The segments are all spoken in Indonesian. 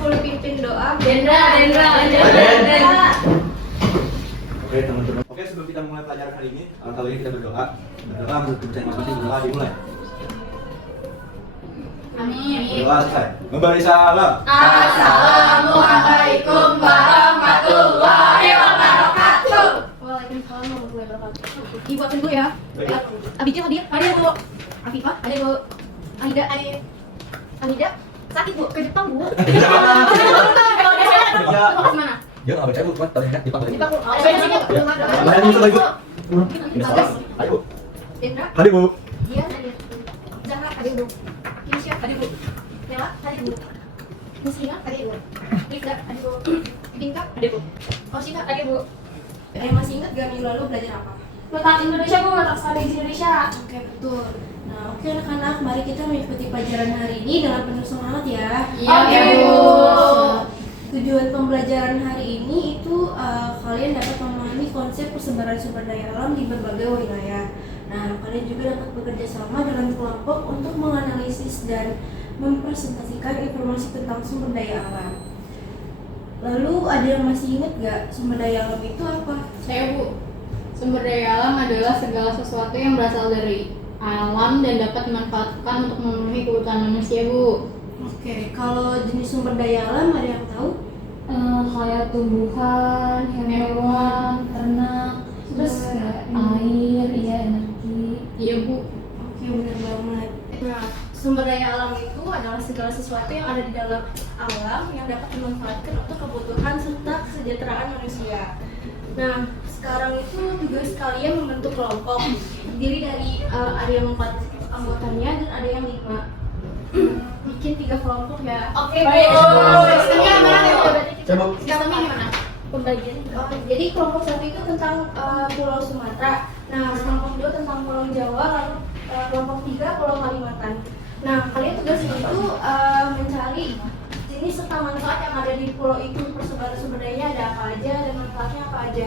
boleh pimpin doa. Dendra. Oke teman-teman. Oke, sebelum kita mulai pelajaran hari ini, kali ini kita berdoa. Berdoa menurut kepercayaan masing-masing. Berdoa dimulai. Amin. Berdoa selesai. Memberi salam. Assalamualaikum warahmatullahi wabarakatuh. Waalaikumsalam warahmatullahi wabarakatuh. Ibu akan dulu ya. Baik. Abijah hadir. Hadir Bu. Afifah hadir Bu. Aida. Sakit Bu, ke Jepang Bu. Mau ke mana? Dia nggak baca bu, cuma terlihat di panggung. Jepang Bu. Lain itu lagi bu. Ini salah. Ayo bu. Dendra. Hadir bu. Dian hadir. Zahra hadir Bu. Kisya hadir Bu. Nela hadir Bu. Muslimah hadir Bu. Rifda hadir Bu. Dinka hadir Bu. Oshika hadir Bu. Masih ingat gak minggu lalu belajar apa? Mata Indonesia Bu, mata strategi Indonesia. Oke, betul. Nah, oke anak-anak, mari kita mengikuti pelajaran hari ini dengan penuh semangat ya. Oke, Bu. Tujuan pembelajaran hari ini itu kalian dapat memahami konsep persebaran sumber daya alam di berbagai wilayah. Nah, kalian juga dapat bekerja sama dengan kelompok untuk menganalisis dan mempresentasikan informasi tentang sumber daya alam. Lalu ada yang masih ingat gak sumber daya alam itu apa? Saya Bu. Sumber daya alam adalah segala sesuatu yang berasal dari alam dan dapat dimanfaatkan untuk memenuhi kebutuhan manusia Bu. Oke, kalau jenis sumber daya alam ada yang tahu? Kayak tumbuhan, hewan, ternak, terus air, ya energi. Iya Bu. Oke, benar banget. Nah, sumber daya alam itu adalah segala sesuatu yang ada di dalam alam yang dapat dimanfaatkan untuk kebutuhan serta kesejahteraan manusia. Nah, sekarang itu tugas kalian membentuk kelompok. Terdiri dari ada yang 4 anggotanya dan ada yang 5. Bikin 3 kelompok ya. Oke Bu. Sistemnya gimana ya? Coba. Sistemnya gimana? Pembagian. Jadi kelompok 1 itu tentang Pulau Sumatera. Nah, kelompok 2 tentang Pulau Jawa, lalu kelompok 3 Pulau Kalimantan. Nah, kalian tugasnya itu mencari jenis serta manfaat yang ada di pulau itu. Persebaran sumber dayanya ada apa aja dan manfaatnya apa aja.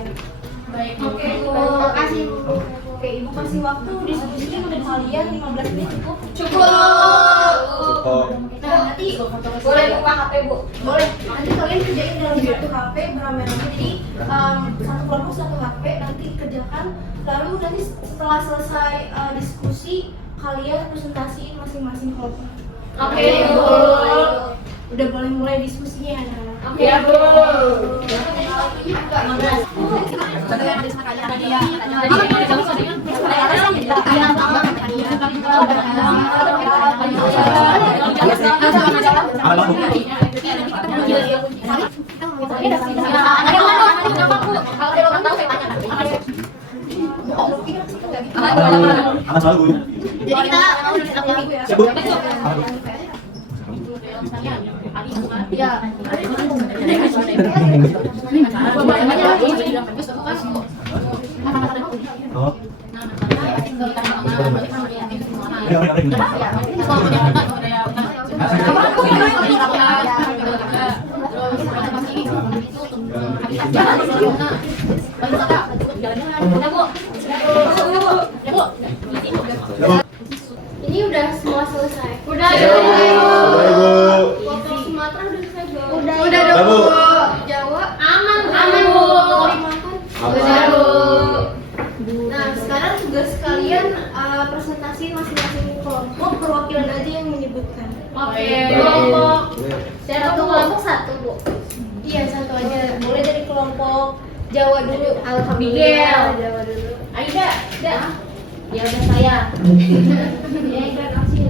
Baik. Oke, Bu. Terima kasih Bu. Oke, Ibu kasih waktu diskusi untuk kalian 15 menit cukup. Cukup. Nah, nanti Boleh buka HP Bu. boleh. Nanti kalian kerjain dalam satu HP beramai-ramai. Jadi satu kelompok satu HP nanti kerjakan. Lalu nanti setelah selesai diskusi kalian presentasiin masing-masing kelompok. Oke, Bu. Udah boleh mulai diskusinya ya. Oke, Bu. Aman selalu bu. Jadi kita ya. Siap bu. Ya. Oh. Ini udah semua selesai. Udah. Pulau Sumatera udah selesai belum? Udah dong, Bu. Jawa Aman Bu. Kalimantan Udah Bu. Nah, sekarang tugas kalian presentasi masing-masing kelompok, perwakilan aja yang menyebutkan. Oke. Kelompok Satu kelompok satu Bu. iya satu aja. Boleh dari kelompok Jawa dulu. Miguel. Jawa dulu. Aida. Ya udah saya. Ya, Ida kasih.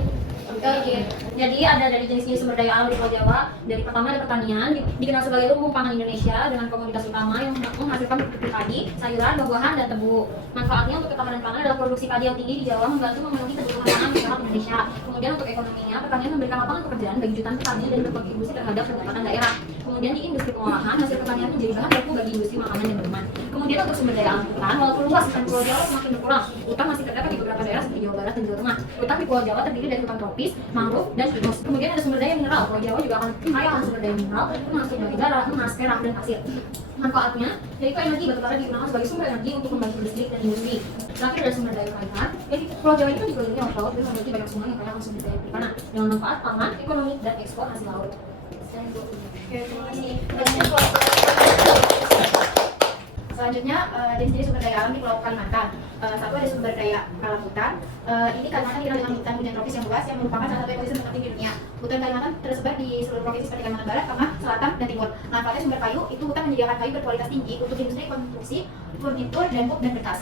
Oke. Jadi ada dari jenis-jenis sumber daya alam di Pulau Jawa. Dari pertama ada pertanian, dikenal sebagai lumbung pangan Indonesia dengan komoditas utama yang menghasilkan seperti padi, sayuran, buah-buahan, dan tebu. Manfaatnya untuk ketahanan pangan adalah produksi padi yang tinggi di Jawa membantu memenuhi kebutuhan pangan masyarakat Indonesia. Kemudian untuk ekonominya, pertanian memberikan lapangan pekerjaan bagi jutaan petani dan berkontribusi terhadap pendapatan daerah. Kemudian di industri pengolahan, hasil pertanian menjadi bahan baku bagi industri makanan dan minuman. Kemudian untuk sumber daya alam hutan, walaupun luas hutan Pulau Jawa semakin berkurang, hutan masih terdapat di beberapa daerah seperti Jawa Barat dan Jawa Tengah. Hutan di Pulau Jawa terdiri dari hutan tropis, mangrove, dan pinus. Kemudian ada sumber daya mineral. Pulau Jawa juga akan kaya akan sumber daya mineral, termasuk batu bara, emas, perak, dan pasir. Manfaatnya, yaitu energi batubara digunakan sebagai sumber energi untuk membangkit listrik dan industri. Terakhir ada sumber daya perairan. Jadi Pulau Jawa itu dikelilingi oleh laut dan memiliki banyak sungai yang kaya akan sumber daya perikanan dengan manfaat pangan, ekonomi, dan ekspor hasil laut. dosen, Bu. Oke, terima kasih. Selanjutnya, jenis-jenis sumber daya alam di Pulau Kalimantan. Satu ada sumber daya alam hutan. Ini Kalimantan dikenal dengan hutan hujan tropis yang luas yang merupakan salah satu ekosistem terpenting di dunia. Hutan Kalimantan tersebar di seluruh provinsi seperti Kalimantan Barat, Tengah, Selatan, dan Timur. Manfaatnya sumber kayu, itu hutan menyediakan kayu berkualitas tinggi untuk industri konstruksi, furnitur, dempuk, dan kertas.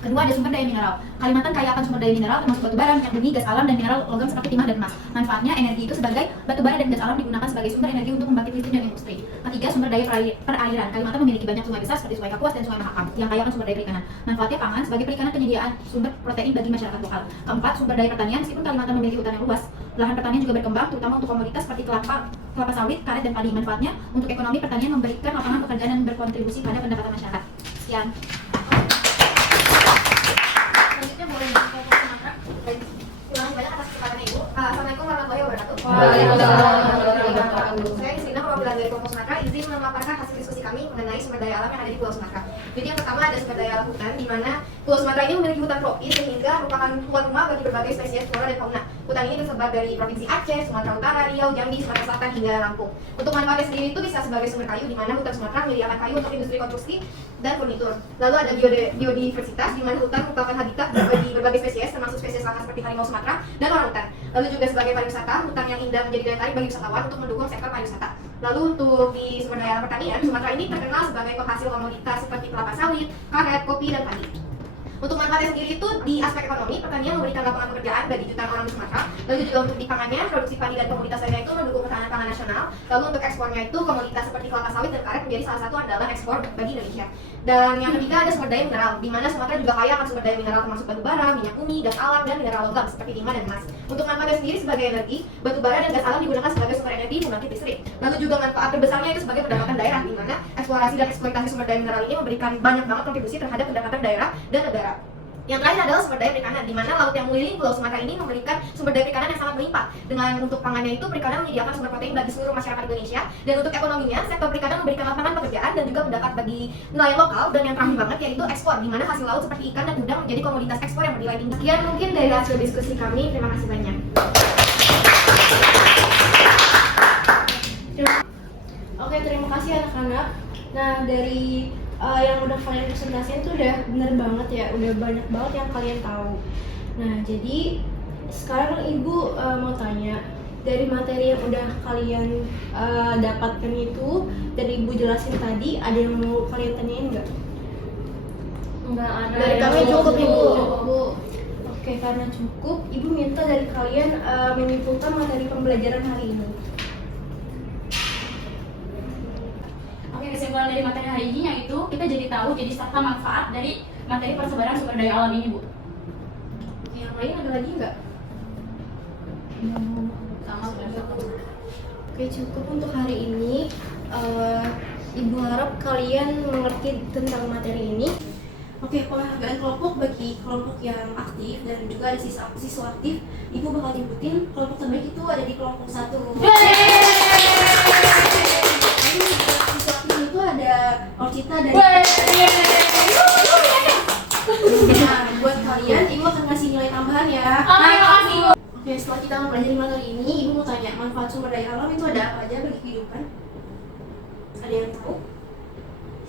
Kedua ada sumber daya mineral. Kalimantan kaya akan sumber daya mineral termasuk batu bara, minyak bumi, gas alam, dan mineral logam seperti timah dan emas. Manfaatnya energi itu sebagai batu bara dan gas alam digunakan sebagai sumber energi untuk membangkit listrik dan industri. Ketiga sumber daya perairan. Kalimantan memiliki banyak sungai besar seperti Sungai Kapuas dan Sungai Mahakam yang kaya akan sumber daya perikanan. Manfaatnya pangan sebagai perikanan penyediaan sumber protein bagi masyarakat lokal. Keempat sumber daya pertanian. Meskipun Kalimantan memiliki hutan yang luas, lahan pertanian juga berkembang terutama untuk komoditas seperti kelapa sawit, karet, dan padi. Manfaatnya untuk ekonomi pertanian memberikan lapangan pekerjaan dan berkontribusi pada pendapatan masyarakat. Sekian. Selanjutnya boleh di kelompok Sumatera. Terima kasih banyak atas kesempatannya Ibu. Assalamualaikum warahmatullahi wabarakatuh. Saya Isrina, perwakilan dari kelompok Sumatera, izin memaparkan hasil diskusi kami mengenai sumber daya alam yang ada di Pulau Sumatera. Jadi yang pertama ada sumber daya alam hutan, di mana Pulau Sumatera ini memiliki hutan tropis sehingga merupakan tuan rumah bagi berbagai spesies flora dan fauna. Hutan ini tersebar dari Provinsi Aceh, Sumatera Utara, Riau, Jambi, Sumatera Selatan, hingga Lampung. Untuk manfaatnya sendiri itu bisa sebagai sumber kayu, di mana hutan Sumatera menyediakan kayu untuk industri konstruksi dan furnitur. Lalu ada biodiversitas, di mana hutan merupakan habitat bagi berbagai spesies, termasuk spesies langka seperti harimau Sumatera dan orangutan. Lalu juga sebagai pariwisata, hutan yang indah menjadi daya tarik bagi wisatawan untuk mendukung sektor pariwisata. Lalu untuk di sumber daya alam pertanian, Sumatera ini terkenal sebagai penghasil komoditas seperti kelapa sawit, karet, kopi, dan padi. Untuk manfaatnya sendiri itu di aspek ekonomi, pertanian memberikan lapangan pekerjaan bagi jutaan orang di Sumatera. Lalu juga untuk di pangannya, produksi padi dan komoditas lainnya itu mendukung ketahanan pangan nasional. Lalu untuk ekspornya itu komoditas seperti kelapa sawit dan karet menjadi salah satu andalan ekspor bagi Indonesia. Dan yang ketiga ada sumber daya mineral, di mana Sumatera juga kaya akan sumber daya mineral termasuk batu bara, minyak bumi, gas alam, dan mineral logam seperti timah dan emas. Untuk manfaatnya sendiri sebagai energi, batu bara dan gas alam digunakan sebagai sumber energi pembangkit listrik. Lalu juga manfaat terbesarnya itu sebagai pendapatan daerah, di mana eksplorasi dan eksploitasi sumber daya mineral ini memberikan banyak banget kontribusi terhadap pendapatan daerah dan negara. Yang terakhir adalah sumber daya perikanan, di mana laut yang mengelilingi Pulau Sumatera ini memberikan sumber daya perikanan yang sangat melimpah. Dengan untuk pangannya itu, perikanan menyediakan sumber protein bagi seluruh masyarakat Indonesia. Dan untuk ekonominya, sektor perikanan memberikan lapangan pekerjaan dan juga mendapat bagi nelayan lokal. Dan yang terakhir banget yaitu ekspor, di mana hasil laut seperti ikan dan udang menjadi komoditas ekspor yang bernilai tinggi. Sekian mungkin dari hasil diskusi kami. Terima kasih banyak. Oke, terima kasih anak-anak. Nah, dari yang udah kalian presentasiin tuh udah bener banget ya, udah banyak banget yang kalian tahu. Nah, jadi sekarang Ibu mau tanya, dari materi yang udah kalian dapatkan itu, dari Ibu jelasin tadi, ada yang mau kalian tanyain nggak? Enggak ada. Dari kami yang cukup Ibu. cukup. Oke, karena cukup, Ibu minta dari kalian menyimpulkan materi pembelajaran hari ini. Oke, kesimpulan dari materi hari ini yaitu kita jadi tahu jadi serta manfaat dari materi persebaran sumber daya alam ini, Bu. Yang lain ada lagi nggak? Sama sudah. Oke, cukup untuk hari ini. Ibu harap kalian mengerti tentang materi ini. Oke, penghargaan kelompok bagi kelompok yang aktif dan juga ada siswa aktif. Ibu bakal nyebutin kelompok terbaik itu ada di kelompok 1. Siswa aktif itu ada Orcita dan nah, buat kalian, Ibu akan ngasih nilai tambahan ya. Oke, setelah kita mempelajari materi ini, Ibu mau tanya, manfaat sumber daya alam itu ada apa aja bagi kehidupan? Ada yang tahu?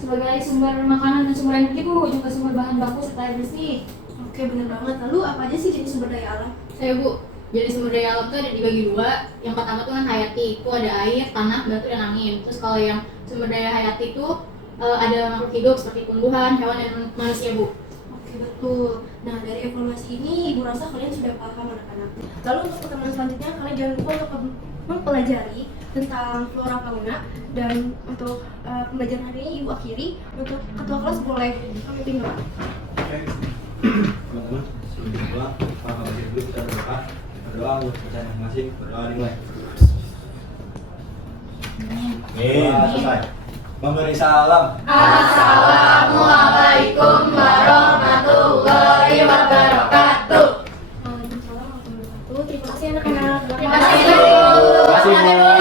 Sebagai sumber makanan dan sumber energi, Bu, juga sumber bahan baku serta air bersih. Oke, bener banget. Lalu apa aja sih jenis sumber daya alam? Saya, Bu, jadi sumber daya alam itu ada dibagi dua. Yang pertama tuh kan hayati, itu ada air, tanah, batu, dan angin. Terus kalau yang sumber daya hayati itu ada makhluk hidup seperti tumbuhan, hewan, dan manusia, Bu. Oke, betul. Nah, dari informasi ini Ibu rasa kalian sudah paham anak-anak. Lalu untuk pertemuan selanjutnya, kalian jangan lupa untuk mempelajari tentang flora fauna. Dan untuk pembelajaran hari ini Ibu akhiri. Untuk ketua kelas boleh memimpin doa. Oke, teman-teman, sebelum berdoa, Pak Kabir dulu kita berdoa. Berdoa untuk percaya masing-masing, berdoa dimulai. Doa selesai. Memberi salam. Assalamualaikum warahmatullahi wabarakatuh. Waalaikumsalam warahmatullahi wabarakatuh. Terima kasih anak-anak. Terima kasih, Bu. Terima kasih, Bu.